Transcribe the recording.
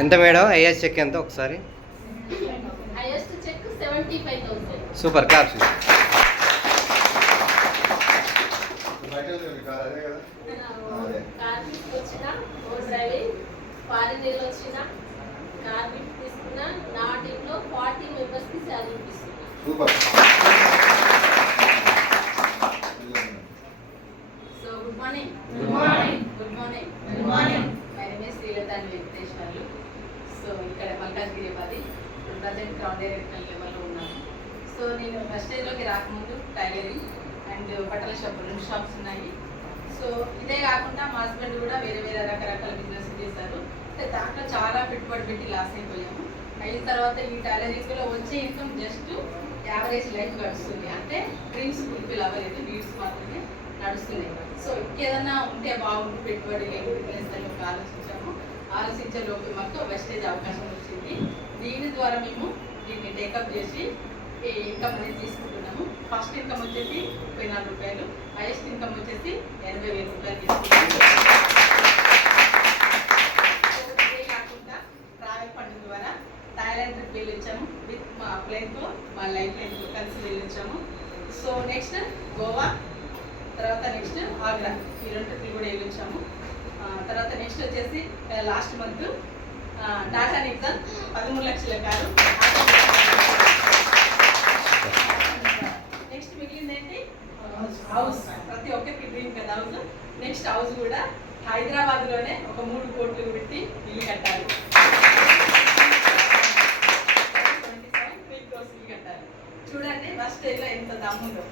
ఎంత madam highest check ఎంత ఒకసారి? Highest check 75,000. Super, claps. Car తీసుకొచ్చిన, రోడ్ డ్రైవింగ్, ఫారెన్ వెళ్ళి వచ్చిన, కార్ గిఫ్ట్ తీసుకున్నా. నా టీంలో 40 మెంబర్స్కి శాలరీ ఇస్తున్నా. So good morning. Good morning. Good morning. Good morning. My name is Srilatha Venkateswarlu. So ఇక్కడ మల్కాజ్గిరి పది ప్రజెంట్ గ్రౌండ్ డైరెక్టర్ లెవెల్లో ఉన్నాను. సో నేను ఫస్ట్ స్టేజ్లోకి రాకముందు టైలరింగ్ అండ్ బట్టల షాప్ 2 షాప్స్ ఉన్నాయి. సో ఇదే కాకుండా మా హస్బెండ్ కూడా వేరే వేరే రకరకాల బిజినెస్ చేశారు. దాంట్లో చాలా పెట్టుబడి పెట్టి లాస్ అయిపోయాము. అయిన తర్వాత ఈ టైలరింగ్లో వచ్చే ఇన్కమ్ జస్ట్ యావరేజ్ లైఫ్ గడుస్తుంది. అంటే డ్రీమ్స్ ఫుల్ఫిల్ అవ్వలేదు, నీడ్స్ మాత్రమే నడుస్తున్నాయి. సో ఇంకేదన్నా ఉంటే బాగుంది పెట్టుబడి లేదు బిజినెస్ అని ఒక ఆలోచించే లోపు మాకు వెస్టేజ్ అవకాశం వచ్చింది. దీని ద్వారా మేము దీన్ని టేకప్ చేసి ఈ ఇన్కమ్ అనేది తీసుకుంటున్నాము. ఫస్ట్ ఇన్కమ్ వచ్చేసి 34 రూపాయలు, హైయెస్ట్ ఇన్కమ్ వచ్చేసి 80,000 రూపాయలు తీసుకుంటున్నాము. ఇదే కాకుండా ట్రావెల్ ఫండ్ ద్వారా థాయిలాండ్ ట్రిప్ వెళ్ళి వచ్చాము. విత్ మా ప్లేన్తో మా లైఫ్ లైన్తో కలిసి వెళ్ళి వచ్చాము. సో నెక్స్ట్ గోవా, తర్వాత నెక్స్ట్ ఆగ్రా, ఈ 2 ట్రిప్లు కూడా వెళ్ళి వచ్చాము. తర్వాత నెక్స్ట్ వచ్చేసి లాస్ట్ మంత్ టాటా నిక్సాన్ 13 లక్షల కారు. నెక్స్ట్ మిగిలింది ఏంటి? హౌస్. ప్రతి ఒక్కరికి డ్రీమ్ కదా హౌస్. నెక్స్ట్ హౌస్ కూడా హైదరాబాద్లోనే ఒక 3 కోట్లు పెట్టి ఇల్లు కట్టాలి. 27 3 crores ఇల్లు కట్టాలి. చూడండి ఫస్ట్ స్టేజ్లో ఎంత దమ్ముందో.